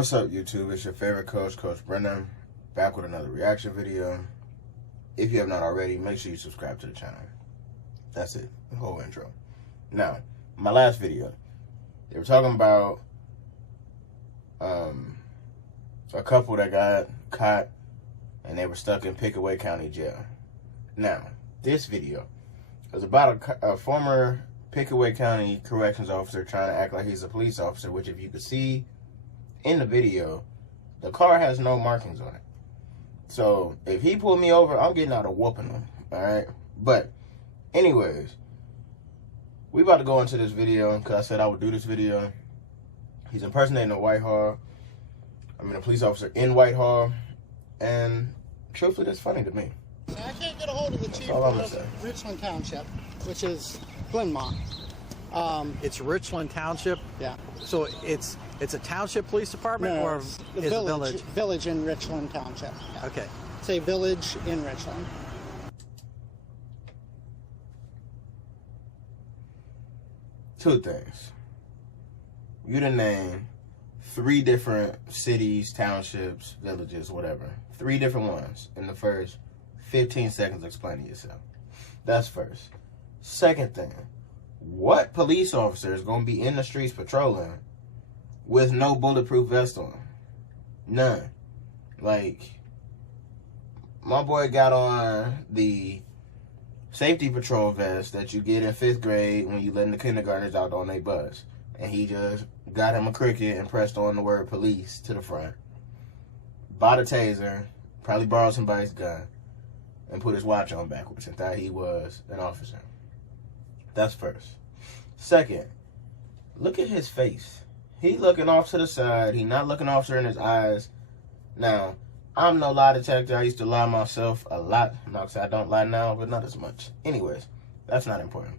What's up, YouTube? It's your favorite coach, Coach Brennan, back with another reaction video. If you have not already, make sure you subscribe to the channel. That's it, the whole intro. Now, my last video, they were talking about a couple that got caught and they were stuck in Pickaway County Jail. Now, this video is about a former Pickaway County corrections officer trying to act like he's a police officer, which, if you could see in the video, the car has no markings on it. So if he pulled me over, I'm getting out of whooping him. All right. But anyways, we about to go into this video because I said I would do this video. He's impersonating a Whitehall. I mean, a police officer in Whitehall. And truthfully, that's funny to me. I can't get a hold of the chief of Richland Township, which is Glenmont. It's Richland Township? Yeah. So it's a township police department, no, or it's is village, it village? Village in Richland Township. Yeah. Okay. It's a village in Richland. Two things. You done name 3 different cities, townships, villages, whatever. 3 different ones in the first 15 seconds explaining yourself. That's first. Second thing, what police officer is going to be in the streets patrolling with no bulletproof vest on? None. Like, my boy got on the safety patrol vest that you get in 5th grade when you letting the kindergartners out on their bus. And he just got him a cricket and pressed on the word police to the front. Bought a taser, probably borrowed somebody's gun, and put his watch on backwards and thought he was an officer. That's first. Second, look at his face. He looking off to the side. He not looking officer in his eyes. Now, I'm no lie detector. I used to lie myself a lot. I'm not saying I don't lie now, but not as much. Anyways, that's not important.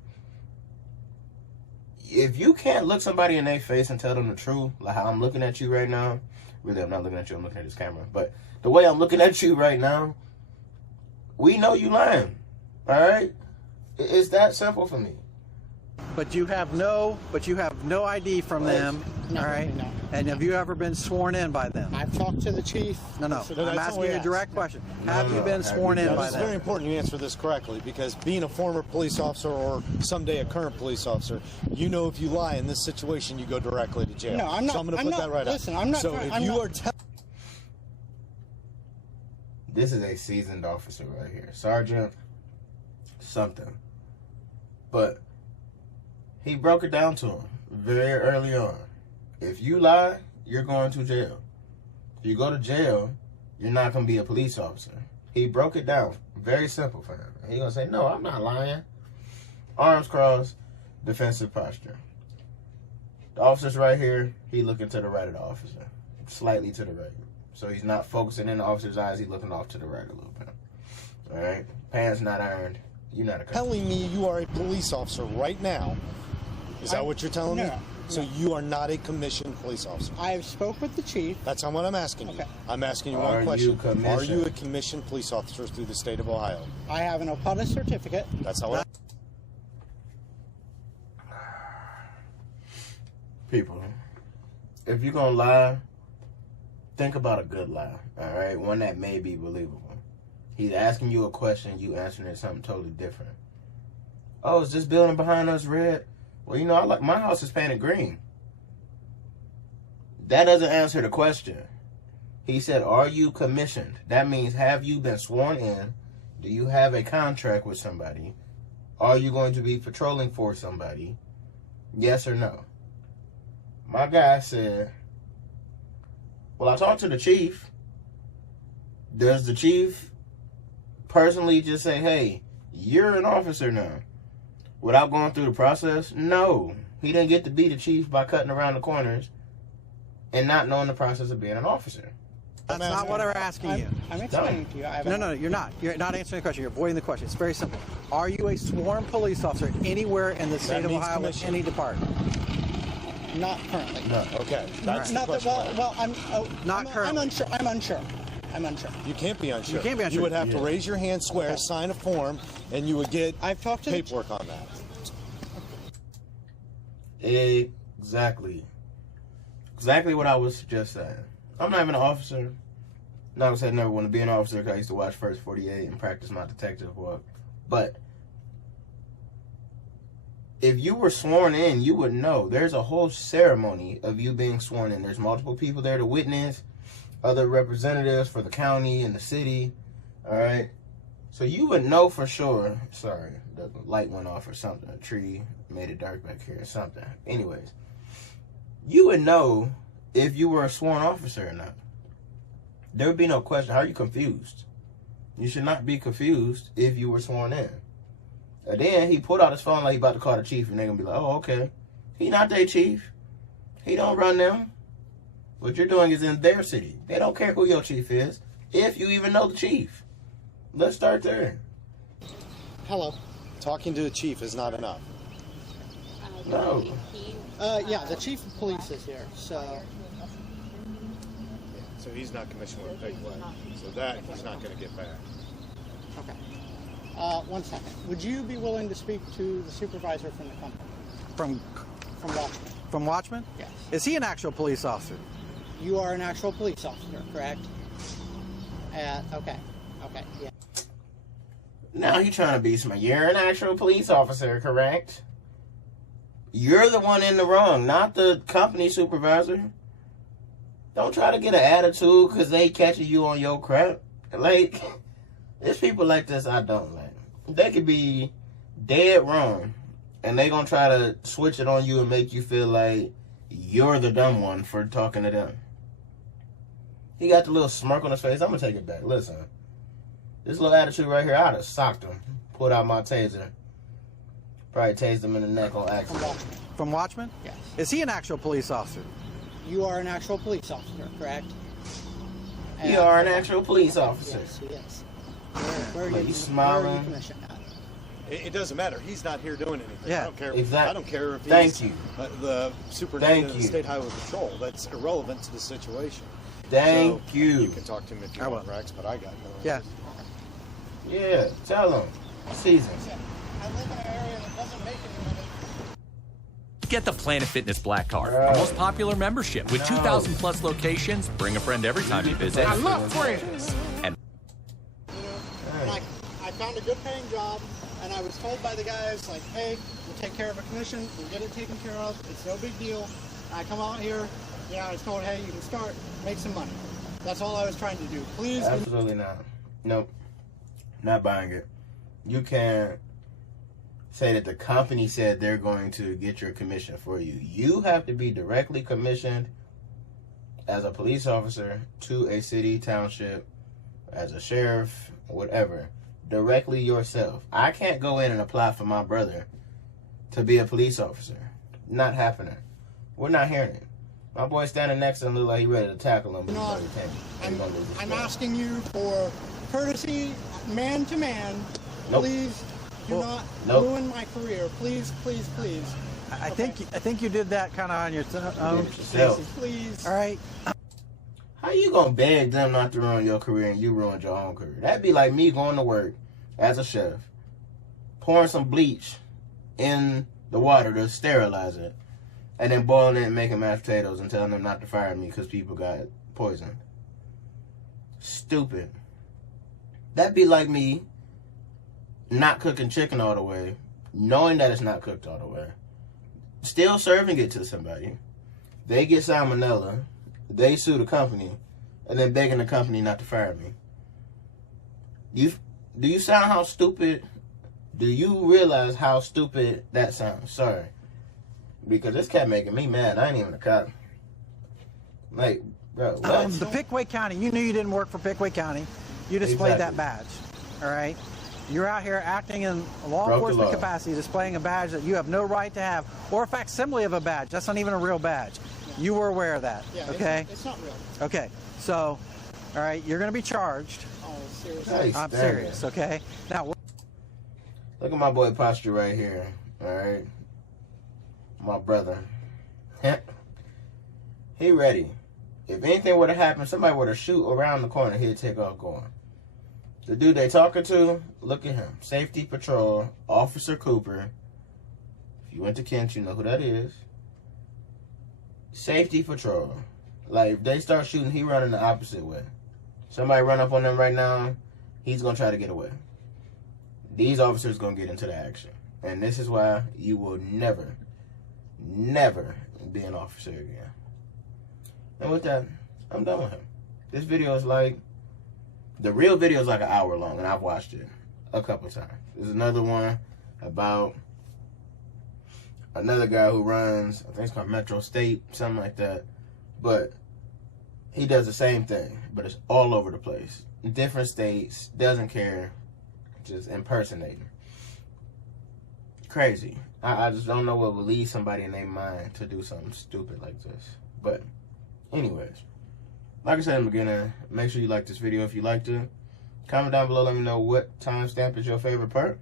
If you can't look somebody in their face and tell them the truth, like how I'm looking at you right now, really, I'm not looking at you, I'm looking at this camera, but the way I'm looking at you right now, we know you lying, all right? It's that simple for me. But you have no ID from them, all right? No. And have you ever been sworn in by them? I've talked to the chief. No. So I'm asking you a direct question. Have you been sworn in by It's them? very important you answer this correctly, because being a former police officer or someday a current police officer, you know if you lie in this situation, you go directly to jail. No, I'm not. So I'm going to put that right listen, up. I'm not. So if you are This is a seasoned officer right here. Sergeant something. But he broke it down to him very early on. If you lie, you're going to jail. If you go to jail, you're not going to be a police officer. He broke it down. Very simple for him. He's going to say, no, I'm not lying. Arms crossed, defensive posture. The officer's right here. He looking to the right of the officer. Slightly to the right. So he's not focusing in the officer's eyes. He's looking off to the right a little bit. All right? Pants not ironed. You're not a cop. telling me you are a police officer right now, is that what you're telling me? So you are not a commissioned police officer. I have spoke with the chief. That's not what I'm asking you. Okay. I'm asking you Are one question. you Are you a commissioned police officer through the state of Ohio? I have an OPUDA certificate. That's not what People, if you're going to lie, think about a good lie, all right? One that may be believable. He's asking you a question, you answering it something totally different. Oh, is this building behind us red? Well, you know, I like my house is painted green. That doesn't answer the question. He said, are you commissioned? That means, have you been sworn in? Do you have a contract with somebody? Are you going to be patrolling for somebody? Yes or no? My guy said, well, I talked to the chief. Does the chief personally just say, hey, you're an officer now, without going through the process? No. He didn't get to be the chief by cutting around the corners and not knowing the process of being an officer. That's not what I'm asking you. I'm explaining to you. No, you're not. You're not answering the question. You're avoiding the question. It's very simple. Are you a sworn police officer anywhere in the state of Ohio with any department? Not currently. No. Okay. That's Not the that, question. well, Not currently. I'm unsure. I'm unsure. You can't be unsure. You can't be unsure. You would have to raise your hand, swear, sign a form, and you would get I've talked to paperwork on that. Exactly. Exactly what I was just saying. I'm not even an officer. Not gonna say I never want to be an officer because I used to watch First 48 and practice my detective work. But if you were sworn in, you would know. There's a whole ceremony of you being sworn in. There's multiple people there to witness, other representatives for the county and the city. All right. So you would know for sure. Sorry, the light went off or something. A tree made it dark back here or something. Anyways, you would know if you were a sworn officer or not. There would be no question. How are you confused? You should not be confused if you were sworn in. And then he pulled out his phone like he about to call the chief, and they're going to be like, oh, okay. He not their chief. He don't run them. What you're doing is in their city. They don't care who your chief is, if you even know the chief. Let's start there. Hello. Talking to the chief is not enough. No. Yeah, the chief of police is here, so... So he's not commissioned with a big leg. So that he's not going to get back. Okay. 1 second. Would you be willing to speak to the supervisor from the company? From Watchman. From Watchman? Yes. Is he an actual police officer? You are an actual police officer, correct? Okay. Okay, yeah. Now you trying to be smart. You're an actual police officer, correct? You're the one in the wrong, not the company supervisor. Don't try to get an attitude because they catching you on your crap. Like, there's people like this I don't like. They could be dead wrong, and they gonna try to switch it on you and make you feel like you're the dumb one for talking to them. He got the little smirk on his face. I'm gonna take it back. Listen, this little attitude right here, I'd have socked him, pulled out my taser, probably tased him in the neck on accident. From Watchman? Yes. Is he an actual police officer? You are an actual police officer, correct? You are an actual police officer. Yes, he is. Where are you smiling? smiling? Where are you commissioned at? It doesn't matter. He's not here doing anything. Yeah, I don't care. exactly. I don't care if he's Thank you. The superintendent Thank of the you. State Highway Patrol. That's irrelevant to the situation. Thank So, you. You can talk to him if you want, Rex, but I got no. Yeah. Yeah, tell him. Seasons. I live in an area that doesn't make any money. Get the Planet Fitness Black Card, Bro. our most popular membership with 2,000 plus locations. Bring a friend every time you visit. I love friends. And And I found a good paying job, and I was told by the guys, like, hey, we'll take care of a commission, we'll get it taken care of, it's no big deal. I come out here, I was told, hey, you can start, make some money. That's all I was trying to do. Please. Absolutely not. Nope. Not buying it. You can't say that the company said they're going to get your commission for you. You have to be directly commissioned as a police officer to a city, township, as a sheriff, whatever, directly yourself. I can't go in and apply for my brother to be a police officer. Not happening. We're not hearing it. My boy standing next to him look like he ready to tackle him. But he's already taken. I'm asking you for courtesy, man to man. Nope. Please do not Nope. ruin my career. Please, please, please. I think you did that kind of on your own. Yourself. Please. All right. How you gonna beg them not to ruin your career and you ruined your own career? That'd be like me going to work as a chef, pouring some bleach in the water to sterilize it, and then boiling it and making mashed potatoes and telling them not to fire me because people got poisoned. Stupid. That'd be like me not cooking chicken all the way, knowing that it's not cooked all the way, still serving it to somebody. They get salmonella, they sue the company, and then begging the company not to fire me. Do you sound how stupid? Do you realize how stupid that sounds? Sorry. Because this cat making me mad. I ain't even a cop. Like, bro, what? The Pickaway County, you knew you didn't work for Pickaway County. You displayed that Exactly. badge. All right? You're out here acting in a law Broke the enforcement law. capacity, displaying a badge that you have no right to have, or a facsimile of a badge. That's not even a real badge. You were aware of that, Yeah, okay? It's not real. Okay, so, all right, you're going to be charged. Oh, seriously. Hey, I'm stand serious, there. okay? Now, Look at my boy posture right here. All right? My brother. He ready. If anything would have happened, somebody would have shoot around the corner, he'd take off going. The dude they talking to, look at him. Safety Patrol, Officer Cooper. If you went to Kent, you know who that is. Safety Patrol. Like, if they start shooting, he running the opposite way. Somebody run up on them right now, he's going to try to get away. These officers going to get into the action. And this is why you will never, never be an officer again. And with that, I'm done with him. This video is like, the real video is like an hour long, and I've watched it a couple times. There's another one about another guy who runs, I think it's called Metro State, something like that. But he does the same thing, but it's all over the place. Different states, doesn't care, just impersonating. Crazy. I just don't know what would lead somebody in their mind to do something stupid like this. But anyways, like I said in the beginning, make sure you like this video if you liked it. Comment down below, let me know what timestamp is your favorite part.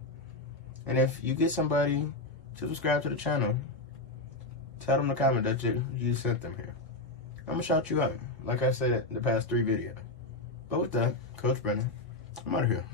And if you get somebody to subscribe to the channel, tell them to comment that you sent them here. I'm going to shout you out, like I said in the past 3 videos. But with that, Coach Brennan, I'm out of here.